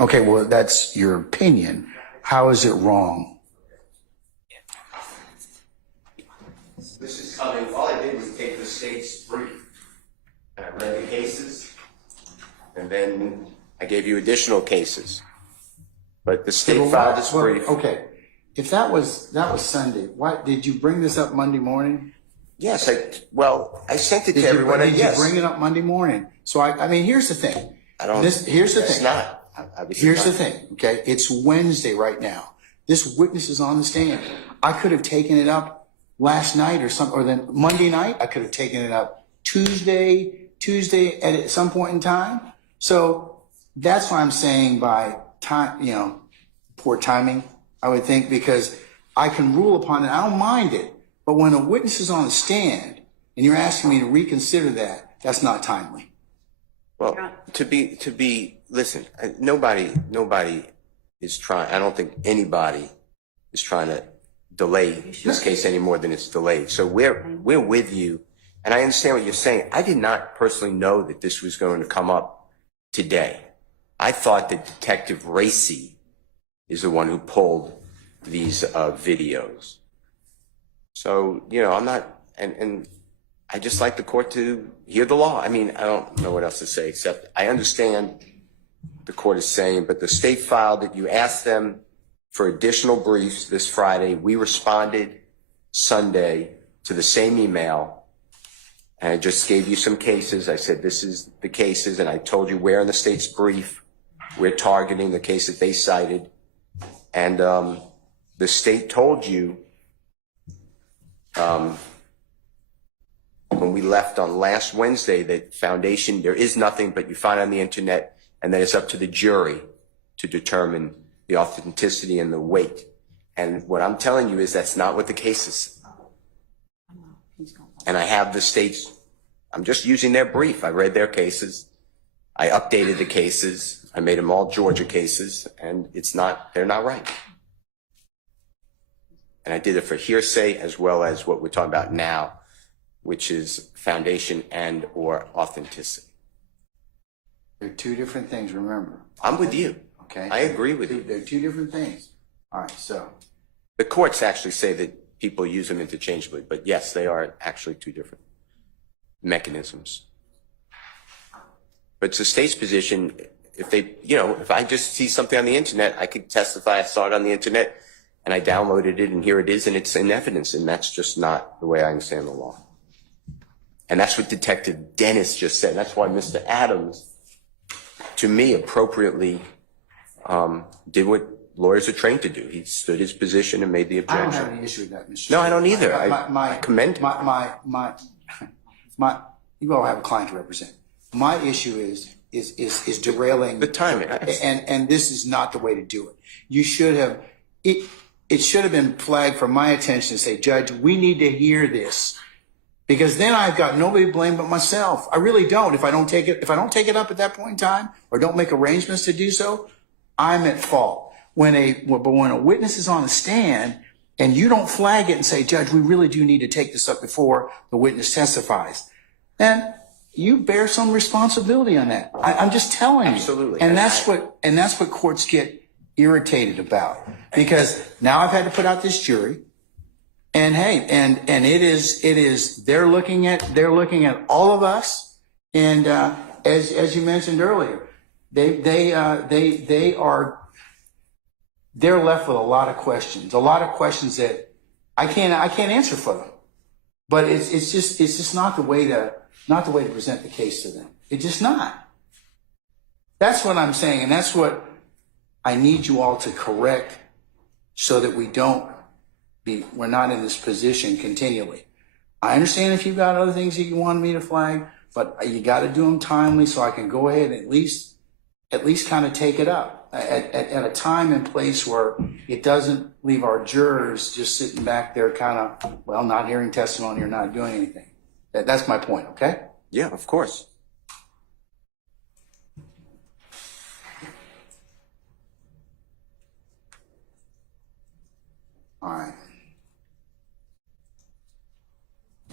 Okay, well, that's your opinion. How is it wrong? This is coming, all I did was take the state's brief, and I read the cases, and then I gave you additional cases. But the state filed this brief. Okay, if that was Sunday, why did you bring this up Monday morning? Yes, I sent it to everyone. Did you bring it up Monday morning? So I mean, here's the thing. Here's the thing. Here's the thing. Okay, it's Wednesday right now. This witness is on the stand. I could have taken it up last night or then Monday night. I could have taken it up Tuesday at some point in time. So that's why I'm saying by time, poor timing, I would think, because I can rule upon it. I don't mind it. But when a witness is on the stand and you're asking me to reconsider that, that's not timely. Well, listen, nobody is trying, I don't think anybody is trying to delay this case any more than it's delayed. So we're with you, and I understand what you're saying. I did not personally know that this was going to come up today. I thought that Detective Racy is the one who pulled these videos. So, I'm not, and I just like the court to hear the law. I mean, I don't know what else to say, except I understand the court is saying, but the state filed that you asked them for additional briefs this Friday. We responded Sunday to the same email, and I just gave you some cases. I said, this is the cases, and I told you where in the state's brief we're targeting the case that they cited. And the state told you when we left on last Wednesday that foundation, there is nothing, but you find on the internet, and then it's up to the jury to determine the authenticity and the weight. And what I'm telling you is that's not what the case is. And I have the states, I'm just using their brief. I read their cases. I updated the cases. I made them all Georgia cases, and they're not right. And I did it for hearsay as well as what we're talking about now, which is foundation and or authenticity. They're two different things, remember. I'm with you. Okay. I agree with you. They're two different things. All right, so. The courts actually say that people use them interchangeably, but yes, they are actually two different mechanisms. But it's the state's position, if I just see something on the internet, I could testify I saw it on the internet and I downloaded it and here it is and it's in evidence, and that's just not the way I understand the law. And that's what Detective Dennis just said. That's why Mr. Adams, to me, appropriately did what lawyers are trained to do. He stood his position and made the objection. I don't have any issue with that, Mr. No, I don't either. I commend him. You all have a client to represent. My issue is derailing the timing. And this is not the way to do it. You should have, it should have been flagged for my attention to say, Judge, we need to hear this. Because then I've got nobody to blame but myself. I really don't. If I don't take it up at that point in time or don't make arrangements to do so, I'm at fault. But when a witness is on the stand and you don't flag it and say, Judge, we really do need to take this up before the witness testifies, then you bear some responsibility on that. I'm just telling you. Absolutely. And that's what courts get irritated about. Because now I've had to put out this jury. And hey, and it is they're looking at all of us, and as you mentioned earlier, they're left with a lot of questions that I can't answer for them. But it's just not the way to present the case to them. It's just not. That's what I'm saying, and that's what I need you all to correct, so that we're not in this position continually. I understand if you've got other things that you want me to flag, but you got to do them timely so I can go ahead and at least kind of take it up at a time and place where it doesn't leave our jurors just sitting back there kind of, well, not hearing testimony or not doing anything. That's my point, okay? Yeah, of course. All right.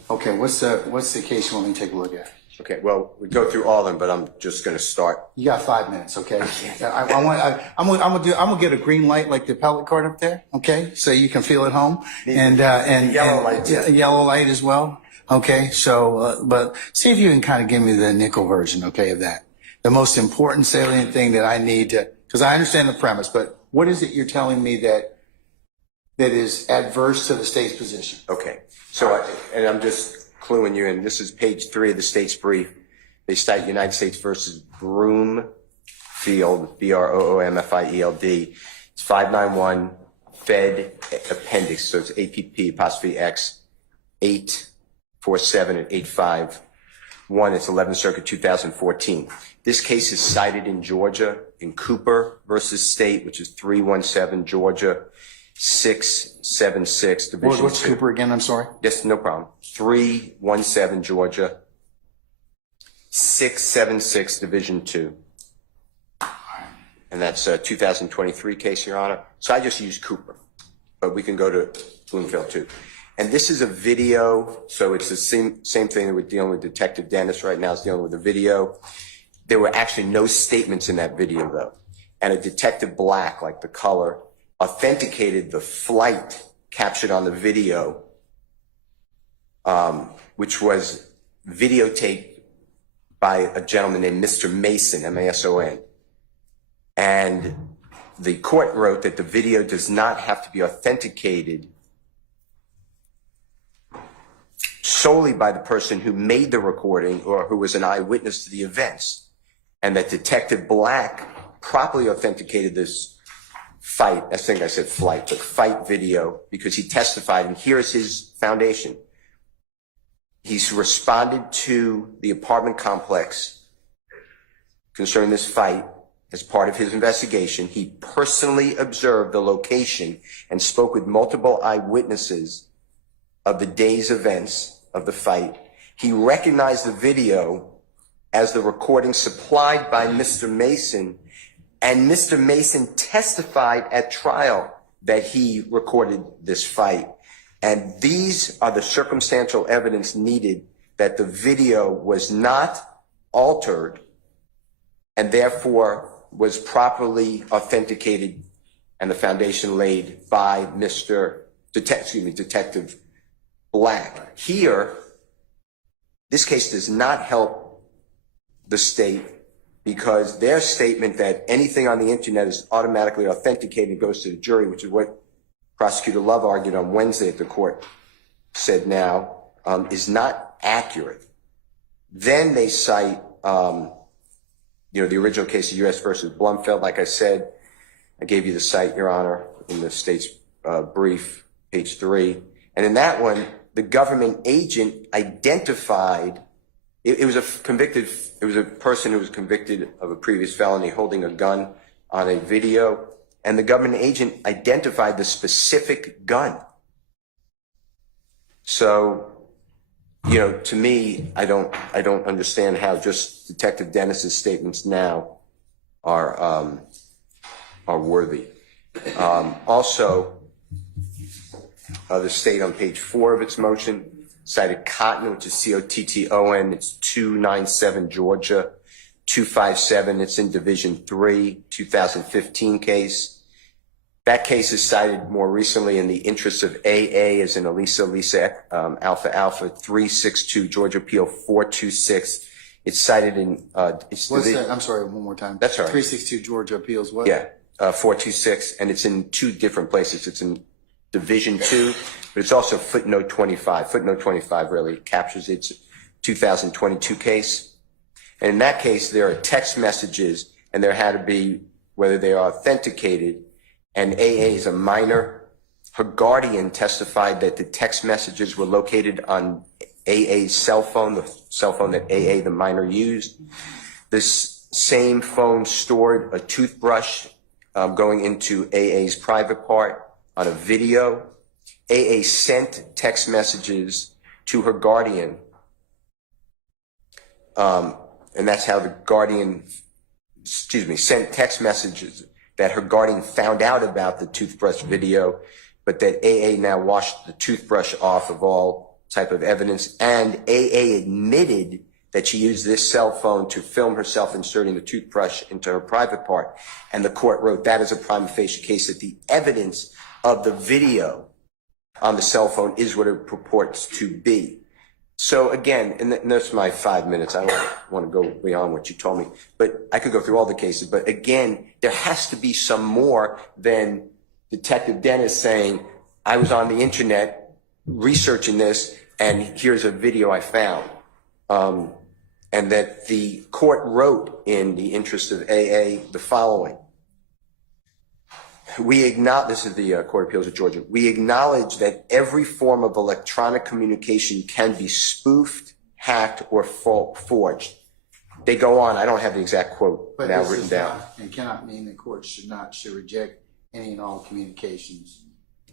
Okay, what's the case you want me to take a look at? Okay, well, we go through all of them, but I'm just going to start. You got 5 minutes, okay? I'm gonna get a green light like the appellate court up there, okay? So you can feel at home, and yellow light, yeah, yellow light as well, okay? So, but see if you can kind of give me the nickel version, okay, of that. The most important salient thing that I need to, because I understand the premise, but what is it you're telling me that is adverse to the state's position? Okay, so and I'm just cluing you in. This is page 3 of the state's brief. They cite United States versus Broomfield, Broomfield. It's 591 Fed Appendix, so it's APP'(X) 847 and 851. It's 11th Circuit 2014. This case is cited in Georgia in Cooper versus State, which is 317 Georgia 676 Division. What's 2. Cooper again? I'm sorry. Yes, no problem. 317 Georgia 676 Division 2. And that's a 2023 case, Your Honor. So I just used Cooper, but we can go to Bloomfield too. And this is a video, so it's the same thing that we're dealing with. Detective Dennis right now is dealing with a video. There were actually no statements in that video, though. And a Detective Black, like the color, authenticated the flight captured on the video, which was videotaped by a gentleman named Mr. Mason, M-A-S-O-N. And the court wrote that the video does not have to be authenticated solely by the person who made the recording or who was an eyewitness to the events, and that Detective Black properly authenticated this fight, I think I said flight, but fight video, because he testified, and here's his foundation. He's responded to the apartment complex concerning this fight as part of his investigation. He personally observed the location and spoke with multiple eyewitnesses of the day's events of the fight. He recognized the video as the recording supplied by Mr. Mason, and Mr. Mason testified at trial that he recorded this fight. And these are the circumstantial evidence needed that the video was not altered and therefore was properly authenticated and the foundation laid by Detective Black. Here, this case does not help the state, because their statement that anything on the internet is automatically authenticated and goes to the jury, which is what Prosecutor Love argued on Wednesday at the court, said now, is not accurate. Then they cite, the original case of U.S. versus Blumfeld. Like I said, I gave you the cite, Your Honor, in the state's brief, page 3. And in that one, the government agent identified, it was a person who was convicted of a previous felony holding a gun on a video, and the government agent identified the specific gun. So, to me, I don't understand how just Detective Dennis's statements now are worthy. Also, the state on page 4 of its motion cited Cotton, which is C-O-T-T-O-N. It's 297 Georgia 257. It's in Division 3, 2015 case. That case is cited more recently in the interest of AA, as in Lisa, Alpha Alpha 362 Georgia Appeal 426. It's cited in What's that? I'm sorry, one more time. That's all right. 362 Georgia Appeals. What? Yeah, 426, and it's in 2 different places. It's in Division 2, but it's also footnote 25. Footnote 25 really captures its 2022 case. And in that case, there are text messages, and there had to be whether they are authenticated. And AA is a minor. Her guardian testified that the text messages were located on AA's cell phone, the cell phone that AA, the minor, used. This same phone stored a toothbrush going into AA's private part on a video. AA sent text messages to her guardian. And that's how the guardian, sent text messages that her guardian found out about the toothbrush video, but that AA now washed the toothbrush off of all type of evidence. And AA admitted that she used this cell phone to film herself inserting the toothbrush into her private part. And the court wrote that as a prima facie case, that the evidence of the video on the cell phone is what it purports to be. So again, and that's my 5 minutes. I don't want to go beyond what you told me, but I could go through all the cases. But again, there has to be some more than Detective Dennis saying, I was on the internet researching this, and here's a video I found. And that the court wrote in the interest of AA the following. This is the Court of Appeals of Georgia. We acknowledge that every form of electronic communication can be spoofed, hacked, or forged. They go on. I don't have the exact quote now written down. And cannot mean the court should reject any and all communications.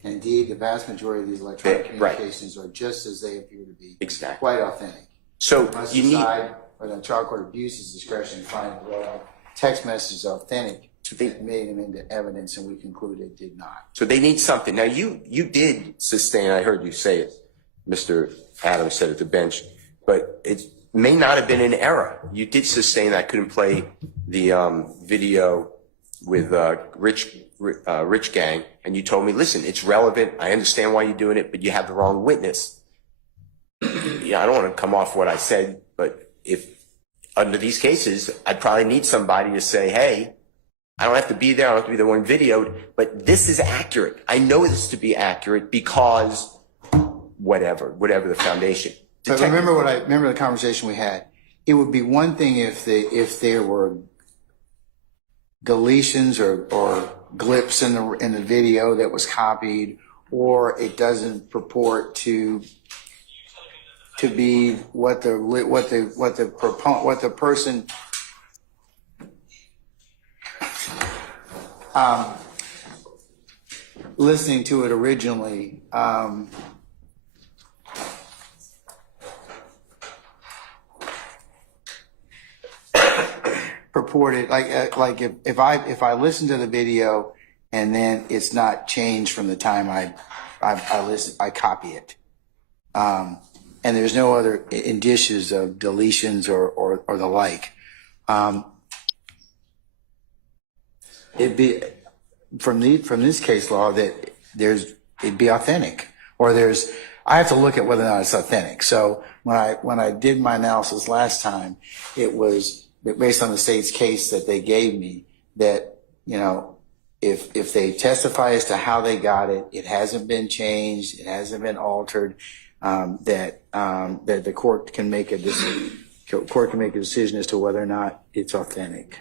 Indeed, the vast majority of these electronic communications are just as they appear to be. Exactly. Quite authentic. So Must you decide need. whether the trial court abuses discretion in finding the text messages authentic. They made them into evidence, and we conclude it did not. So they need something. Now you did sustain. I heard you say it. Mr. Adams said at the bench, but it may not have been an error. You did sustain. I couldn't play the video with Rich Gang, and you told me, listen, it's relevant. I understand why you're doing it, but you have the wrong witness. Yeah, I don't want to come off what I said, but if under these cases, I'd probably need somebody to say, hey, I don't have to be there. I don't have to be the one videoed, but this is accurate. I know this to be accurate because whatever the foundation. But remember the conversation we had. It would be one thing if there were deletions or glips in the video that was copied, or it doesn't purport to be what the person listening to it originally purported, like if I listen to the video and then it's not changed from the time I copy it, and there's no other indicias of deletions or the like. It'd be from this case law that it'd be authentic, or I have to look at whether or not it's authentic. So when I did my analysis last time, it was based on the state's case that they gave me that, if they testify as to how they got it, it hasn't been changed, it hasn't been altered, that the court can make a decision as to whether or not it's authentic.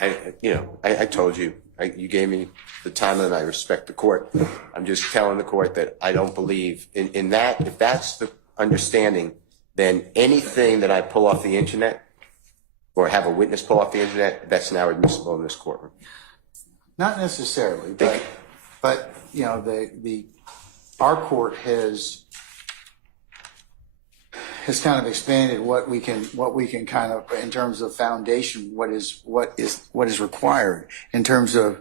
I told you, you gave me the time, and I respect the court. I'm just telling the court that I don't believe in that. If that's the understanding, then anything that I pull off the internet or have a witness pull off the internet, that's now admissible in this courtroom. Not necessarily, but our court has kind of expanded what we can kind of, in terms of foundation, what is required in terms of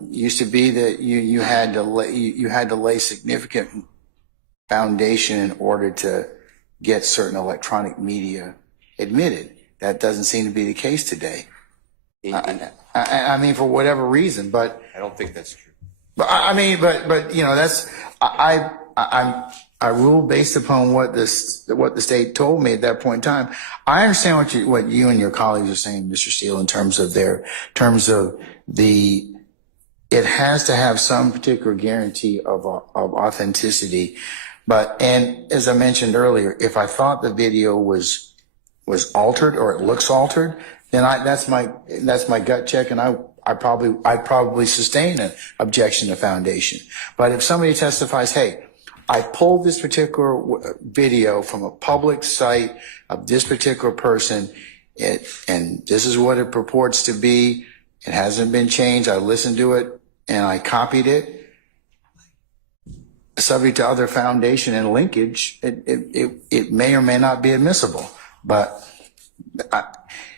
used to be that you had to lay significant foundation in order to get certain electronic media admitted. That doesn't seem to be the case today. I mean, for whatever reason, but I don't think that's true. But that's I rule based upon what the state told me at that point in time. I understand what you and your colleagues are saying, Mr. Steele, in terms of it has to have some particular guarantee of authenticity. And as I mentioned earlier, if I thought the video was altered or it looks altered, then that's my gut check, and I'd probably sustain an objection to foundation. But if somebody testifies, hey, I pulled this particular video from a public site of this particular person, and this is what it purports to be, it hasn't been changed, I listened to it and I copied it, subject to other foundation and linkage, it may or may not be admissible. But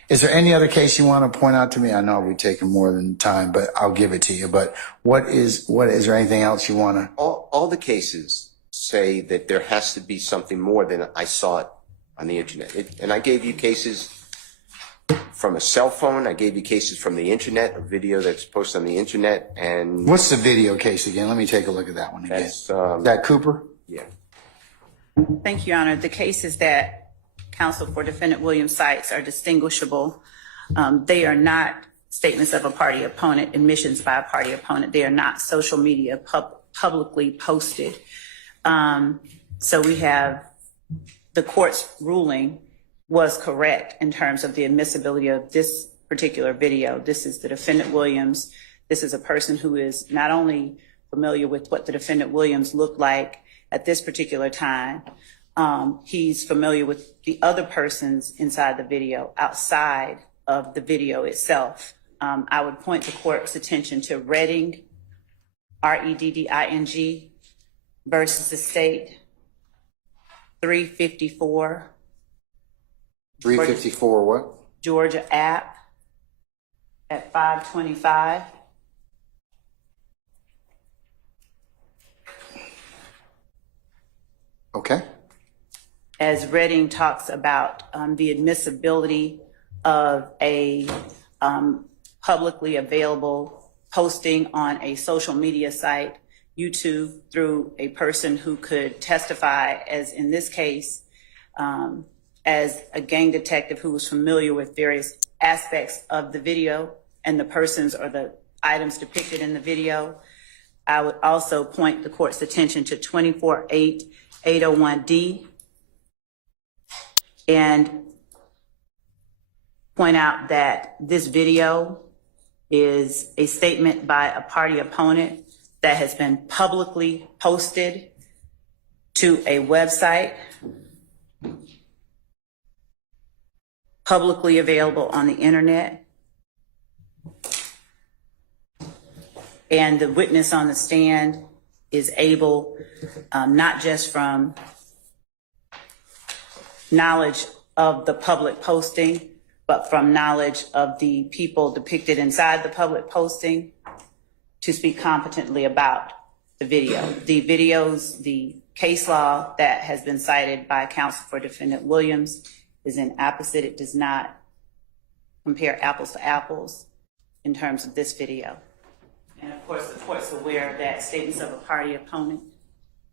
is there any other case you want to point out to me? I know we've taken more than time, but I'll give it to you. But is there anything else you want to? All the cases say that there has to be something more than I saw it on the internet. And I gave you cases from a cell phone. I gave you cases from the internet, a video that's posted on the internet. And what's the video case again? Let me take a look at that one again. that's, that Cooper? yeah. Thank you, Your Honor. The cases that counsel for Defendant Williams cites are distinguishable. They are not statements of a party opponent, admissions by a party opponent. They are not social media publicly posted. So we have the court's ruling was correct in terms of the admissibility of this particular video. This is the Defendant Williams. This is a person who is not only familiar with what the Defendant Williams looked like at this particular time, he's familiar with the other persons inside the video, outside of the video itself. I would point the court's attention to Redding, Redding versus the state, 354. 354 what? Georgia app at 525. Okay. As Redding talks about the admissibility of a publicly available posting on a social media site, YouTube, through a person who could testify, as in this case, as a gang detective who was familiar with various aspects of the video and the persons or the items depicted in the video. I would also point the court's attention to 24801D and point out that this video is a statement by a party opponent that has been publicly posted to a website, publicly available on the internet. And the witness on the stand is able, not just from knowledge of the public posting, but from knowledge of the people depicted inside the public posting, to speak competently about the video. The videos, the case law that has been cited by counsel for Defendant Williams is an opposite. It does not compare apples to apples in terms of this video. And of course, the court's aware that statements of a party opponent,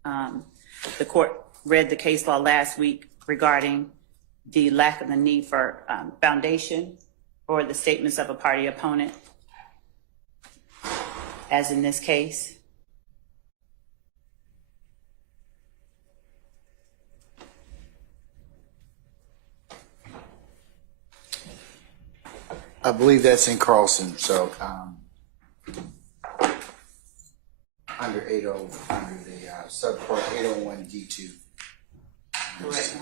the court read the case law last week regarding the lack of the need for foundation for the statements of a party opponent, as in this case. I believe that's in Carlson, so under 80, under the subpart 801D2. Correct.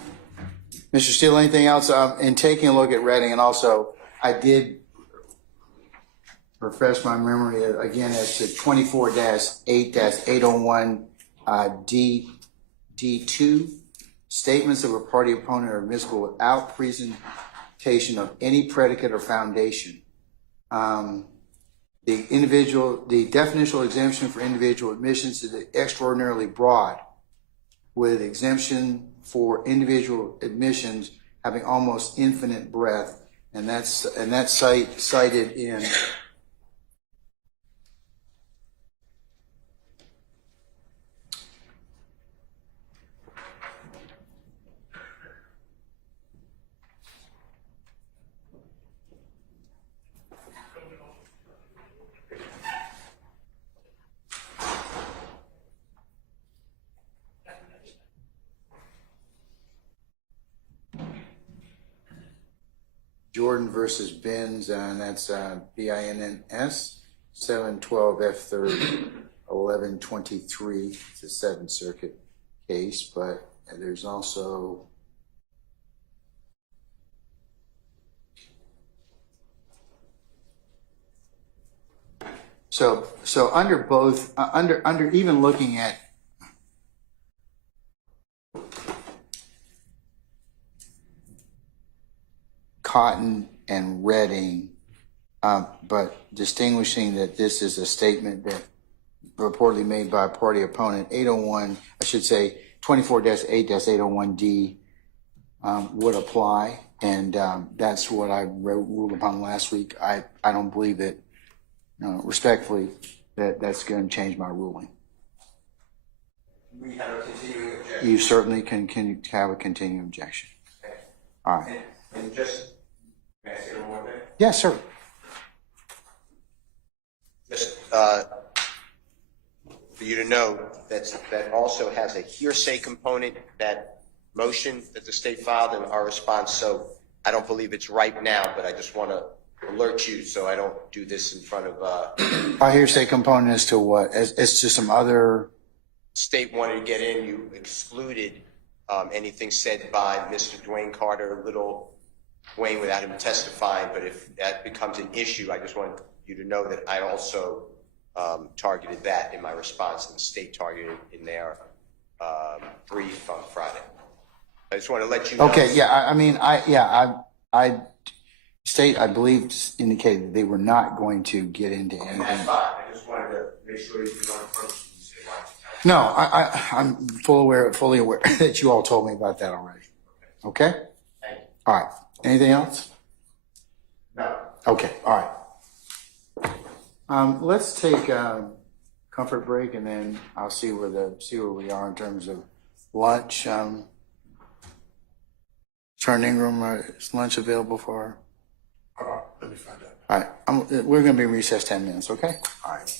Mr. Steele, anything else? In taking a look at Redding, and also I did refresh my memory again as to 24-8-801D2. Statements of a party opponent are admissible without presentation of any predicate or foundation. The definitional exemption for individual admissions is extraordinarily broad, with exemption for individual admissions having almost infinite breadth, and that's cited in Jordan versus Benz, and that's BINNS 712 F3rd 1123. It's a Seventh Circuit case, but there's also so under both under even looking at Cotton and Redding, but distinguishing that this is a statement that reportedly made by a party opponent. 801, I should say 24-8-801D would apply, and that's what I ruled upon last week. I don't believe that, respectfully, that's going to change my ruling. We have a continuing objection. You certainly can have a continuing objection. Okay. All right. And just, may I say one more thing? Yes, sir. Just for you to know, that also has a hearsay component, that motion that the state filed and our response. So I don't believe it's ripe now, but I just want to alert you so I don't do this in front of. A hearsay component as to what? As to some other. State wanted to get in. You excluded anything said by Mr. Dwayne Carter, Little Wayne, without him testifying. But if that becomes an issue, I just want you to know that I also targeted that in my response, and the state targeted in their brief on Friday. I just want to let you know. Okay, state, I believe, indicated that they were not going to get into anything. That's fine. I just wanted to make sure you don't approach. No, I'm fully aware that you all told me about that already. Okay? Thank you. All right. Anything else? No. Okay. All right. Let's take a comfort break, and then I'll see where we are in terms of lunch. Turning room, is lunch available for? Let me find out. All right. We're going to be in recess 10 minutes. Okay. All right.